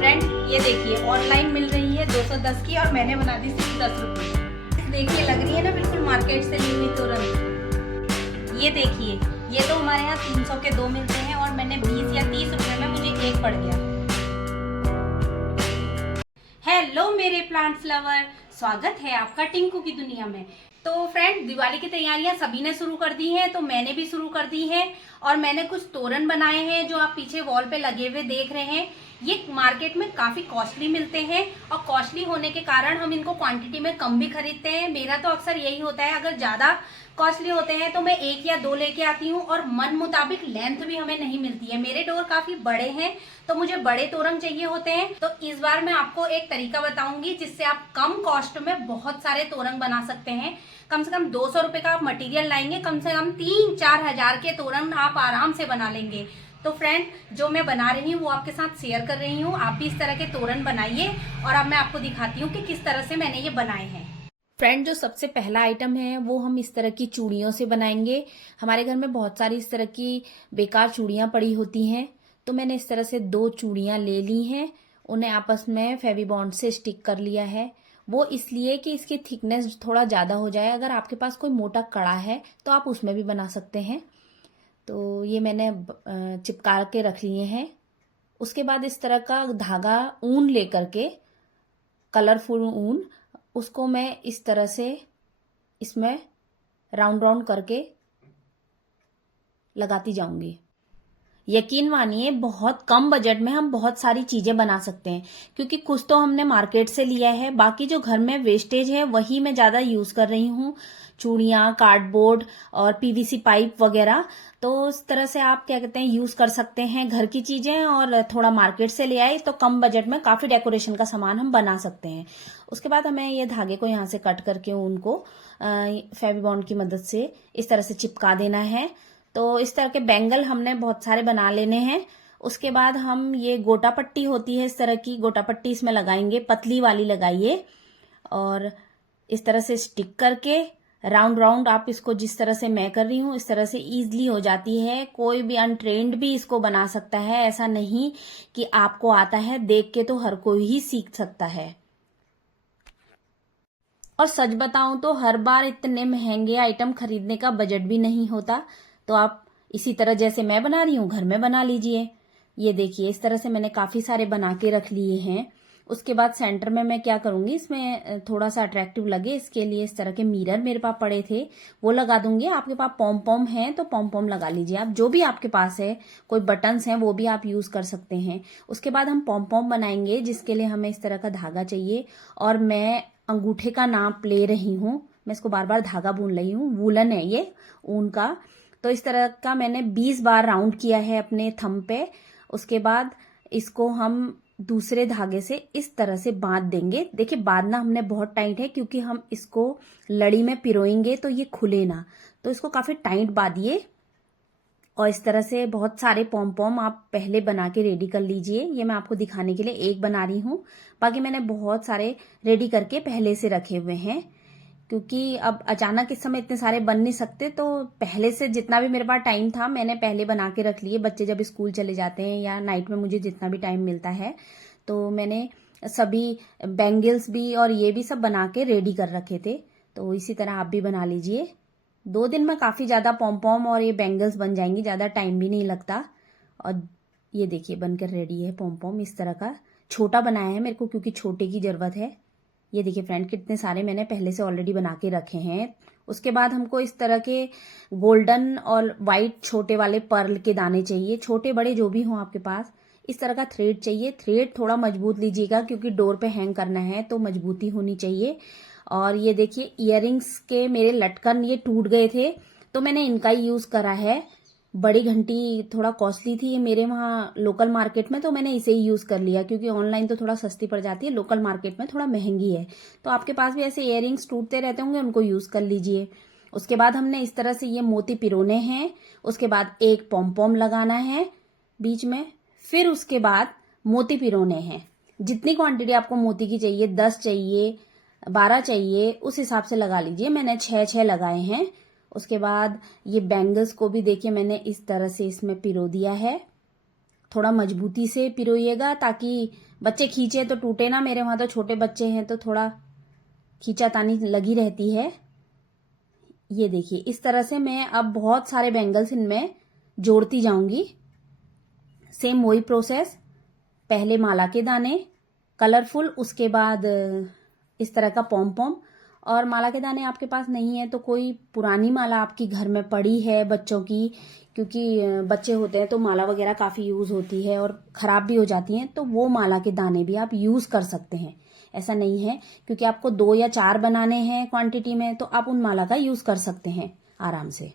Friend ये देखिए online मिल रही है 210 की और मैंने बना दी सिर्फ 10 रुपये। देखिए लग रही है ना बिल्कुल मार्केट से ली हुई तुरंत। ये देखिए ये तो हमारे यहाँ 300 के 2 मिलते हैं और मैंने 20 या 30 रुपए में मुझे एक पड़ गया। हेलो मेरे प्लांट्स लवर, स्वागत है आपका टिंकू की दुनिया में। तो फ्रेंड दिवाली की तैयारियां सभी ने शुरू कर दी हैं, तो मैंने भी शुरू कर दी है और मैंने कुछ तोरण बनाए हैं जो आप पीछे वॉल पे लगे हुए देख रहे हैं। ये मार्केट में काफी कॉस्टली मिलते हैं और कॉस्टली होने के कारण हम इनको क्वांटिटी में कम भी खरीदते हैं। मेरा तो अक्सर यही होता है, अगर ज्यादा कॉस्टली होते हैं तो मैं 1 या 2 लेके आती हूँ और मन मुताबिक लेंथ भी हमें नहीं मिलती है। मेरे डोर काफी बड़े हैं तो मुझे बड़े तोरण चाहिए होते हैं। तो इस बार मैं आपको एक तरीका बताऊंगी जिससे आप कम कॉस्ट में बहुत सारे तोरण बना सकते हैं। कम से कम 200 रुपए का आप मटेरियल लाएंगे, कम से कम 3-4 हजार के तोरण आप आराम से बना लेंगे। तो फ्रेंड जो मैं बना रही हूँ वो आपके साथ शेयर कर रही हूँ। आप भी इस तरह के तोरण बनाइए और अब मैं आपको दिखाती हूँ कि किस तरह से मैंने ये बनाए हैं। फ्रेंड जो सबसे पहला आइटम है वो हम इस तरह की चूड़ियों से बनाएंगे। हमारे घर में बहुत सारी इस तरह की बेकार चूड़ियां पड़ी होती हैं, तो मैंने इस तरह से 2 चूड़ियां ले ली हैं, उन्हें आपस में फेविबॉन्ड से स्टिक कर लिया है। वो इसलिए कि इसकी थिकनेस थोड़ा ज्यादा हो जाए। अगर आपके पास कोई मोटा कड़ा है तो आप उसमें भी बना सकते हैं। तो ये मैंने चिपका के रख लिए हैं। उसके बाद इस तरह का धागा ऊन लेकर के, कलरफुल ऊन, उसको मैं इस तरह से इसमें राउंड राउंड करके लगाती जाऊंगी। यकीन मानिए बहुत कम बजट में हम बहुत सारी चीजें बना सकते हैं, क्योंकि कुछ तो हमने मार्केट से लिया है, बाकी जो घर में वेस्टेज है वही मैं ज्यादा यूज कर रही हूँ। चूड़ियां, कार्डबोर्ड और पीवीसी पाइप वगैरह। तो इस तरह से आप क्या कहते हैं यूज कर सकते हैं घर की चीजें, और थोड़ा मार्केट से ले आए तो कम बजट में काफी डेकोरेशन का सामान हम बना सकते हैं। उसके बाद हमें ये धागे को यहाँ से कट करके उनको फेविबॉन्ड की मदद से इस तरह से चिपका देना है। तो इस तरह के बैंगल हमने बहुत सारे बना लेने हैं। उसके बाद हम ये गोटा पट्टी होती है, इस तरह की गोटा पट्टी इसमें लगाएंगे, पतली वाली लगाइए, और इस तरह से स्टिक करके राउंड राउंड आप इसको जिस तरह से मैं कर रही हूँ इस तरह से इजीली हो जाती है। कोई भी अनट्रेंड भी इसको बना सकता है, ऐसा नहीं कि आपको आता है, देख के तो हर कोई ही सीख सकता है। और सच बताऊं तो हर बार इतने महंगे आइटम खरीदने का बजट भी नहीं होता, तो आप इसी तरह जैसे मैं बना रही हूँ घर में बना लीजिए। ये देखिए इस तरह से मैंने काफी सारे बना के रख लिए हैं। उसके बाद सेंटर में मैं क्या करूंगी, इसमें थोड़ा सा अट्रैक्टिव लगे इसके लिए इस तरह के मिरर मेरे पास पड़े थे, वो लगा दूंगी। आपके पास पॉम पॉम है तो पॉम पॉम लगा लीजिए, आप जो भी आपके पास है, कोई बटन्स हैं वो भी आप यूज कर सकते हैं। उसके बाद हम पॉम पॉम बनाएंगे, जिसके लिए हमें इस तरह का धागा चाहिए, और मैं अंगूठे का नाप ले रही हूँ। मैं इसको बार बार धागा बुन रही हूँ, वूलन है ये, ऊन का। तो इस तरह का मैंने 20 बार राउंड किया है अपने थंब पे। उसके बाद इसको हम दूसरे धागे से इस तरह से बांध देंगे। देखिए बांधना हमने बहुत टाइट है, क्योंकि हम इसको लड़ी में पिरोएंगे तो ये खुले ना, तो इसको काफी टाइट बांधिए। और इस तरह से बहुत सारे पॉम पॉम आप पहले बना के रेडी कर लीजिए। ये मैं आपको दिखाने के लिए एक बना रही हूँ, बाकी मैंने बहुत सारे रेडी करके पहले से रखे हुए हैं, क्योंकि अब अचानक इस समय इतने सारे बन नहीं सकते। तो पहले से जितना भी मेरे पास टाइम था मैंने पहले बना के रख लिए। बच्चे जब स्कूल चले जाते हैं या नाइट में मुझे जितना भी टाइम मिलता है, तो मैंने सभी बैंगल्स भी और ये भी सब बना के रेडी कर रखे थे। तो इसी तरह आप भी बना लीजिए। 2 दिन में काफी ज्यादा पॉम पॉम और ये बैंगल्स बन जाएंगी, ज्यादा टाइम भी नहीं लगता। और ये देखिए बनकर रेडी है पॉम पॉम। इस तरह का छोटा बनाया है मेरे को, क्योंकि छोटे की जरूरत है। ये देखिए फ्रेंड कितने सारे मैंने पहले से ऑलरेडी बना के रखे हैं। उसके बाद हमको इस तरह के गोल्डन और वाइट छोटे वाले पर्ल के दाने चाहिए, छोटे बड़े जो भी हों आपके पास। इस तरह का थ्रेड चाहिए, थ्रेड थोड़ा मजबूत लीजिएगा, क्योंकि डोर पे हैंग करना है तो मजबूती होनी चाहिए। और ये देखिए इयररिंग्स के मेरे लटकन ये टूट गए थे, तो मैंने इनका ही यूज करा है। बड़ी घंटी थोड़ा कॉस्टली थी मेरे वहाँ लोकल मार्केट में, तो मैंने इसे ही यूज कर लिया, क्योंकि ऑनलाइन तो थोड़ा सस्ती पड़ जाती है, लोकल मार्केट में थोड़ा महंगी है। तो आपके पास भी ऐसे इयररिंग्स टूटते रहते होंगे, उनको यूज कर लीजिए। उसके बाद हमने इस तरह से ये मोती पिरोने हैं। उसके बाद एक पॉम पॉम लगाना है बीच में, फिर उसके बाद मोती पिरोने हैं। जितनी क्वांटिटी आपको मोती की चाहिए, 10 चाहिए, 12 चाहिए, उस हिसाब से लगा लीजिए। मैंने 6 लगाए हैं। उसके बाद ये बैंगल्स को भी देखिए मैंने इस तरह से इसमें पिरो दिया है। थोड़ा मजबूती से पिरोइएगा ताकि बच्चे खींचे तो टूटे ना, मेरे वहां तो छोटे बच्चे हैं तो थोड़ा खींचातानी लगी रहती है। ये देखिए इस तरह से मैं अब बहुत सारे बैंगल्स इनमें जोड़ती जाऊंगी। सेम वही प्रोसेस, पहले माला के दाने कलरफुल, उसके बाद इस तरह का पॉम पॉम। और माला के दाने आपके पास नहीं है तो कोई पुरानी माला आपकी घर में पड़ी है बच्चों की, क्योंकि बच्चे होते हैं तो माला वगैरह काफी यूज होती है और खराब भी हो जाती हैं, तो वो माला के दाने भी आप यूज कर सकते हैं। ऐसा नहीं है, क्योंकि आपको 2 या 4 बनाने हैं क्वांटिटी में तो आप उन माला का यूज कर सकते हैं आराम से।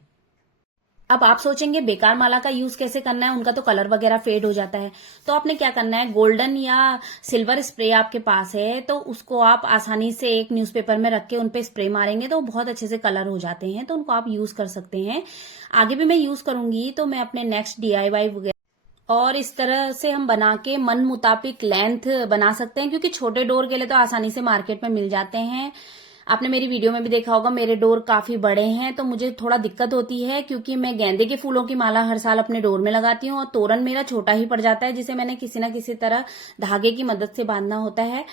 अब आप सोचेंगे बेकार माला का यूज कैसे करना है, उनका तो कलर वगैरह फेड हो जाता है। तो आपने क्या करना है, गोल्डन या सिल्वर स्प्रे आपके पास है तो उसको आप आसानी से एक न्यूज़पेपर में रख के उन पे स्प्रे मारेंगे तो बहुत अच्छे से कलर हो जाते हैं, तो उनको आप यूज कर सकते हैं। आगे भी मैं यूज करूंगी तो मैं अपने नेक्स्ट DIY वगैरह, और इस तरह से हम बना के मन मुताबिक लेंथ बना सकते हैं, क्योंकि छोटे डोर के लिए तो आसानी से मार्केट में मिल जाते हैं। आपने मेरी वीडियो में भी देखा होगा, मेरे डोर काफी बड़े हैं तो मुझे थोड़ा दिक्कत होती है, क्योंकि मैं गेंदे के फूलों की माला हर साल अपने डोर में लगाती हूँ और तोरण मेरा छोटा ही पड़ जाता है, जिसे मैंने किसी ना किसी तरह धागे की मदद से बांधना होता है।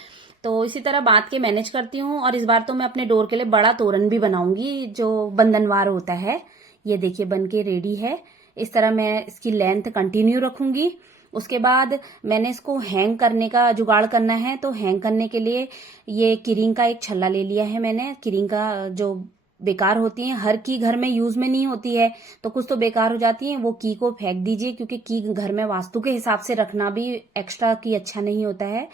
तो इसी तरह बांध के मैनेज करती हूँ। और इस बार तो मैं अपने डोर के लिए बड़ा तोरण भी बनाऊंगी जो बंधनवार होता है। ये देखिए बन के रेडी है। इस तरह मैं इसकी लेंथ कंटिन्यू रखूंगी। उसके बाद मैंने इसको हैंग करने का जुगाड़ करना है, तो हैंग करने के लिए ये किरिंग का एक छल्ला ले लिया है मैंने। किरिंग का जो बेकार होती है, हर की घर में यूज में नहीं होती है तो कुछ तो बेकार हो जाती है, वो की को फेंक दीजिए, क्योंकि की घर में वास्तु के हिसाब से रखना भी एक्स्ट्रा की अच्छा नहीं होता है।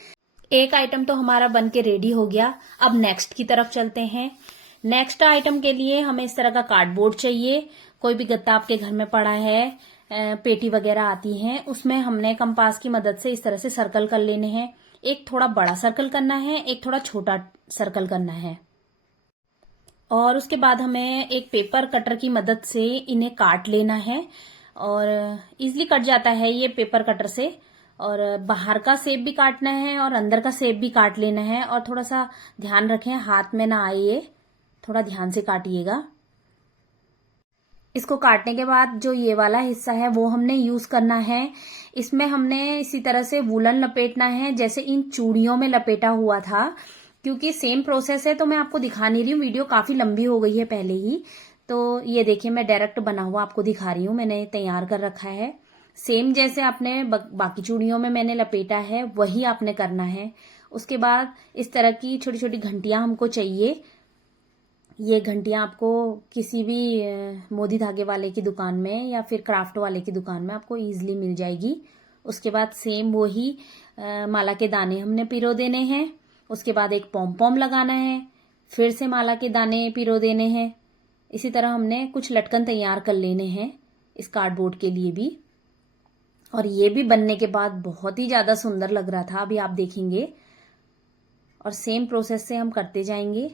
एक आइटम तो हमारा बन के रेडी हो गया। अब नेक्स्ट की तरफ चलते हैं। नेक्स्ट आइटम के लिए हमें इस तरह का कार्डबोर्ड चाहिए। कोई भी गत्ता आपके घर में पड़ा है, पेटी वगैरह आती हैं, उसमें हमने कंपास की मदद से इस तरह से सर्कल कर लेने हैं। एक थोड़ा बड़ा सर्कल करना है, एक थोड़ा छोटा सर्कल करना है। और उसके बाद हमें एक पेपर कटर की मदद से इन्हें काट लेना है, और इजीली कट जाता है ये पेपर कटर से। और बाहर का शेप भी काटना है और अंदर का शेप भी काट लेना है। और थोड़ा सा ध्यान रखें हाथ में ना आए, ये थोड़ा ध्यान से काटिएगा। इसको काटने के बाद जो ये वाला हिस्सा है वो हमने यूज करना है। इसमें हमने इसी तरह से वूलन लपेटना है, जैसे इन चूड़ियों में लपेटा हुआ था। क्योंकि सेम प्रोसेस है तो मैं आपको दिखा नहीं रही हूँ, वीडियो काफी लंबी हो गई है पहले ही। तो ये देखिए मैं डायरेक्ट बना हुआ आपको दिखा रही हूँ, मैंने तैयार कर रखा है। सेम जैसे आपने बाकी चूड़ियों में मैंने लपेटा है वही आपने करना है। उसके बाद इस तरह की छोटी छोटी घंटियां हमको चाहिए। ये घंटियां आपको किसी भी मोदी धागे वाले की दुकान में या फिर क्राफ्ट वाले की दुकान में आपको इजीली मिल जाएगी। उसके बाद सेम वही माला के दाने हमने पिरो देने हैं। उसके बाद एक पॉम पॉम लगाना है, फिर से माला के दाने पिरो देने हैं। इसी तरह हमने कुछ लटकन तैयार कर लेने हैं इस कार्डबोर्ड के लिए भी। और ये भी बनने के बाद बहुत ही ज्यादा सुंदर लग रहा था, अभी आप देखेंगे। और सेम प्रोसेस से हम करते जाएंगे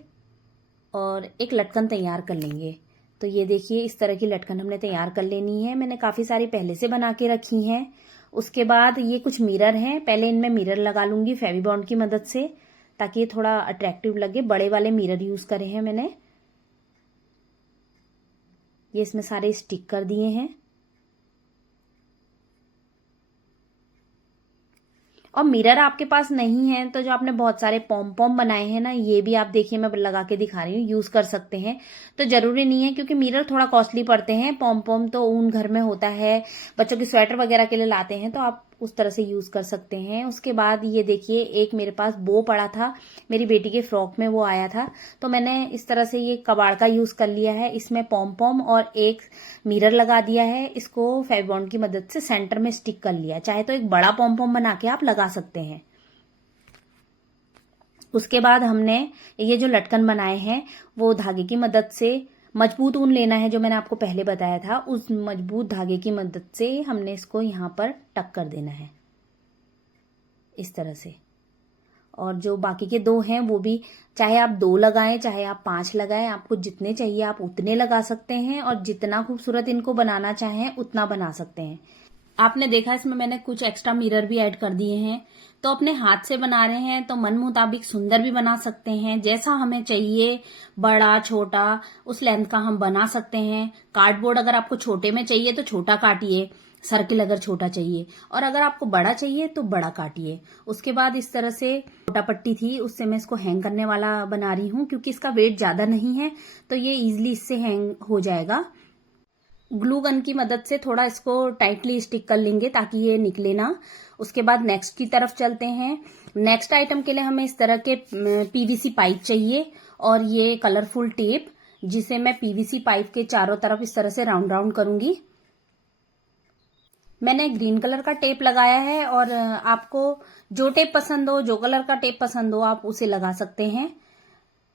और एक लटकन तैयार कर लेंगे। तो ये देखिए इस तरह की लटकन हमने तैयार कर लेनी है। मैंने काफी सारी पहले से बना के रखी हैं। उसके बाद ये कुछ मिरर हैं, पहले इनमें मिरर लगा लूंगी फेविबॉन्ड की मदद से, ताकि ये थोड़ा अट्रैक्टिव लगे। बड़े वाले मिरर यूज करे हैं मैंने। ये इसमें सारे स्टिक कर दिए हैं। और मिरर आपके पास नहीं है तो जो आपने बहुत सारे पॉम पॉम बनाए हैं ना, ये भी आप देखिए मैं लगा के दिखा रही हूँ, यूज कर सकते हैं। तो जरूरी नहीं है, क्योंकि मिरर थोड़ा कॉस्टली पड़ते हैं। पॉम पॉम तो ऊन घर में होता है, बच्चों की स्वेटर वगैरह के लिए लाते हैं, तो आप उस तरह से यूज कर सकते हैं। उसके बाद ये देखिए एक मेरे पास बो पड़ा था, मेरी बेटी के फ्रॉक में वो आया था, तो मैंने इस तरह से ये कबाड़ का यूज कर लिया है। इसमें पॉम पॉम और एक मिरर लगा दिया है। इसको फेविबॉन्ड की मदद से सेंटर में स्टिक कर लिया। चाहे तो एक बड़ा पॉम पॉम बना के आप लगा सकते हैं। उसके बाद हमने ये जो लटकन बनाए हैं वो धागे की मदद से, मजबूत ऊन लेना है जो मैंने आपको पहले बताया था, उस मजबूत धागे की मदद से हमने इसको यहां पर टक कर देना है इस तरह से। और जो बाकी के 2 हैं वो भी, चाहे आप 2 लगाएं चाहे आप 5 लगाएं, आपको जितने चाहिए आप उतने लगा सकते हैं। और जितना खूबसूरत इनको बनाना चाहें उतना बना सकते हैं। आपने देखा इसमें मैंने कुछ एक्स्ट्रा मिरर भी ऐड कर दिए हैं। तो अपने हाथ से बना रहे हैं तो मन मुताबिक सुंदर भी बना सकते हैं, जैसा हमें चाहिए, बड़ा छोटा उस लेंथ का हम बना सकते हैं। कार्डबोर्ड अगर आपको छोटे में चाहिए तो छोटा काटिए, सर्किल अगर छोटा चाहिए, और अगर आपको बड़ा चाहिए तो बड़ा काटिए। उसके बाद इस तरह से छोटा पट्टी थी, उससे मैं इसको हैंग करने वाला बना रही हूँ, क्योंकि इसका वेट ज्यादा नहीं है तो ये इजिली इससे हैंग हो जाएगा। ग्लू गन की मदद से थोड़ा इसको टाइटली स्टिक कर लेंगे ताकि ये निकले ना। उसके बाद नेक्स्ट की तरफ चलते हैं। नेक्स्ट आइटम के लिए हमें इस तरह के पीवीसी पाइप चाहिए और ये कलरफुल टेप, जिसे मैं पीवीसी पाइप के चारों तरफ इस तरह से राउंड राउंड करूंगी। मैंने ग्रीन कलर का टेप लगाया है, और आपको जो टेप पसंद हो, जो कलर का टेप पसंद हो, आप उसे लगा सकते हैं।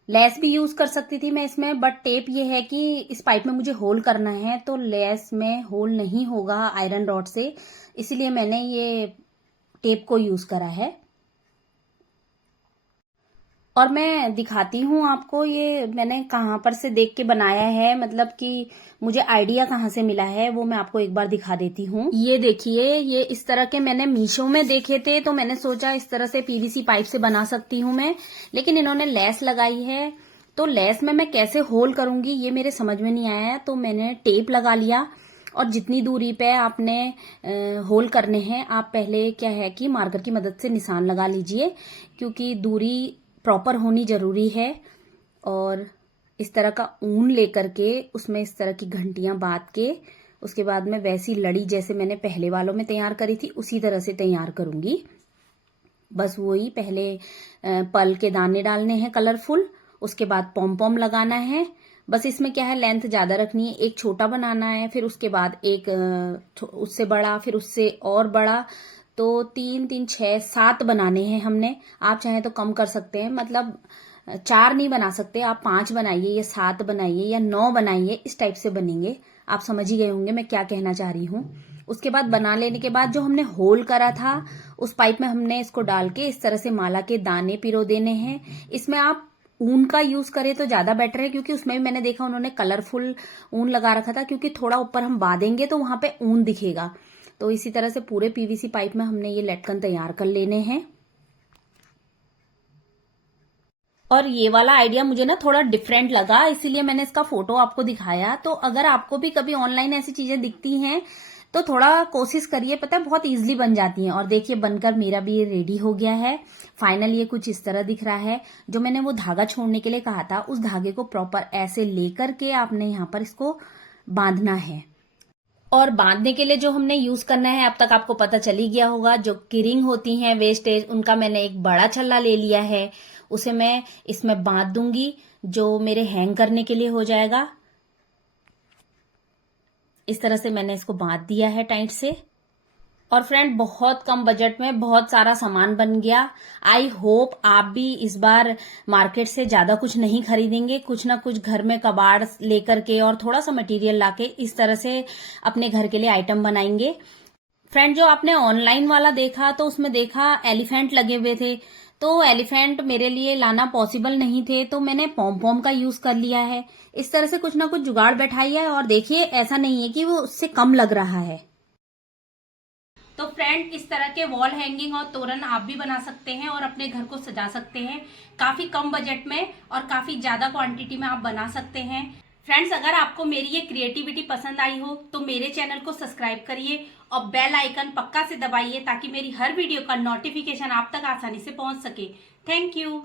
लेस भी यूज कर सकती थी मैं इसमें, बट टेप ये है कि इस पाइप में मुझे होल करना है तो लेस में होल नहीं होगा आयरन रॉड से, इसीलिए मैंने ये टेप को यूज करा है। और मैं दिखाती हूँ आपको ये मैंने कहाँ पर से देख के बनाया है, मतलब कि मुझे आइडिया कहाँ से मिला है वो मैं आपको एक बार दिखा देती हूँ। ये देखिए, ये इस तरह के मैंने मीशो में देखे थे, तो मैंने सोचा इस तरह से पीवीसी पाइप से बना सकती हूँ मैं, लेकिन इन्होंने लेस लगाई है तो लेस में मैं कैसे होल करूंगी ये मेरे समझ में नहीं आया, तो मैंने टेप लगा लिया। और जितनी दूरी पे आपने होल करने हैं, आप पहले क्या है कि मार्कर की मदद से निशान लगा लीजिए, क्योंकि दूरी प्रॉपर होनी जरूरी है। और इस तरह का ऊन लेकर के उसमें इस तरह की घंटियां बांध के, उसके बाद में वैसी लड़ी जैसे मैंने पहले वालों में तैयार करी थी उसी तरह से तैयार करूंगी। बस वही पहले पल के दाने डालने हैं कलरफुल, उसके बाद पॉम पॉम लगाना है। बस इसमें क्या है, लेंथ ज्यादा रखनी है, एक छोटा बनाना है, फिर उसके बाद एक उससे बड़ा, फिर उससे और बड़ा, तो 3 3 6 7 बनाने हैं हमने। आप चाहें तो कम कर सकते हैं, मतलब 4 नहीं बना सकते, आप 5 बनाइए या 7 बनाइए या 9 बनाइए, इस टाइप से बनेंगे। आप समझ ही गए होंगे मैं क्या कहना चाह रही हूँ। उसके बाद बना लेने के बाद जो हमने होल करा था उस पाइप में हमने इसको डाल के इस तरह से माला के दाने पिरो देने हैं। इसमें आप ऊन का यूज करें तो ज्यादा बेटर है, क्योंकि उसमें भी मैंने देखा उन्होंने कलरफुल ऊन लगा रखा था, क्योंकि थोड़ा ऊपर हम बांधेंगे तो वहां पे ऊन दिखेगा। तो इसी तरह से पूरे पीवीसी पाइप में हमने ये लटकन तैयार कर लेने हैं। और ये वाला आइडिया मुझे ना थोड़ा डिफरेंट लगा, इसीलिए मैंने इसका फोटो आपको दिखाया। तो अगर आपको भी कभी ऑनलाइन ऐसी चीजें दिखती हैं तो थोड़ा कोशिश करिए, पता है बहुत इजीली बन जाती हैं। और देखिए बनकर मेरा भी ये रेडी हो गया है। फाइनल ये कुछ इस तरह दिख रहा है। जो मैंने वो धागा छोड़ने के लिए कहा था, उस धागे को प्रॉपर ऐसे लेकर के आपने यहाँ पर इसको बांधना है। और बांधने के लिए जो हमने यूज करना है, अब तक आपको पता चल ही गया होगा, जो किरिंग होती हैं वेस्टेज, उनका मैंने एक बड़ा छल्ला ले लिया है, उसे मैं इसमें बांध दूंगी, जो मेरे हैंग करने के लिए हो जाएगा। इस तरह से मैंने इसको बांध दिया है टाइट से। और फ्रेंड बहुत कम बजट में बहुत सारा सामान बन गया। आई होप आप भी इस बार मार्केट से ज्यादा कुछ नहीं खरीदेंगे, कुछ ना कुछ घर में कबाड़ लेकर के और थोड़ा सा मटेरियल लाके इस तरह से अपने घर के लिए आइटम बनाएंगे। फ्रेंड जो आपने ऑनलाइन वाला देखा तो उसमें देखा एलिफेंट लगे हुए थे, तो एलिफेंट मेरे लिए लाना पॉसिबल नहीं थे, तो मैंने पॉम पॉम का यूज कर लिया है। इस तरह से कुछ ना कुछ जुगाड़ बैठाई है, और देखिए ऐसा नहीं है कि वो उससे कम लग रहा है। तो फ्रेंड इस तरह के वॉल हैंगिंग और तोरण आप भी बना सकते हैं और अपने घर को सजा सकते हैं, काफी कम बजट में और काफी ज्यादा क्वांटिटी में आप बना सकते हैं। फ्रेंड्स अगर आपको मेरी ये क्रिएटिविटी पसंद आई हो तो मेरे चैनल को सब्सक्राइब करिए और बेल आइकन पक्का से दबाइए, ताकि मेरी हर वीडियो का नोटिफिकेशन आप तक आसानी से पहुंच सके। Thank you.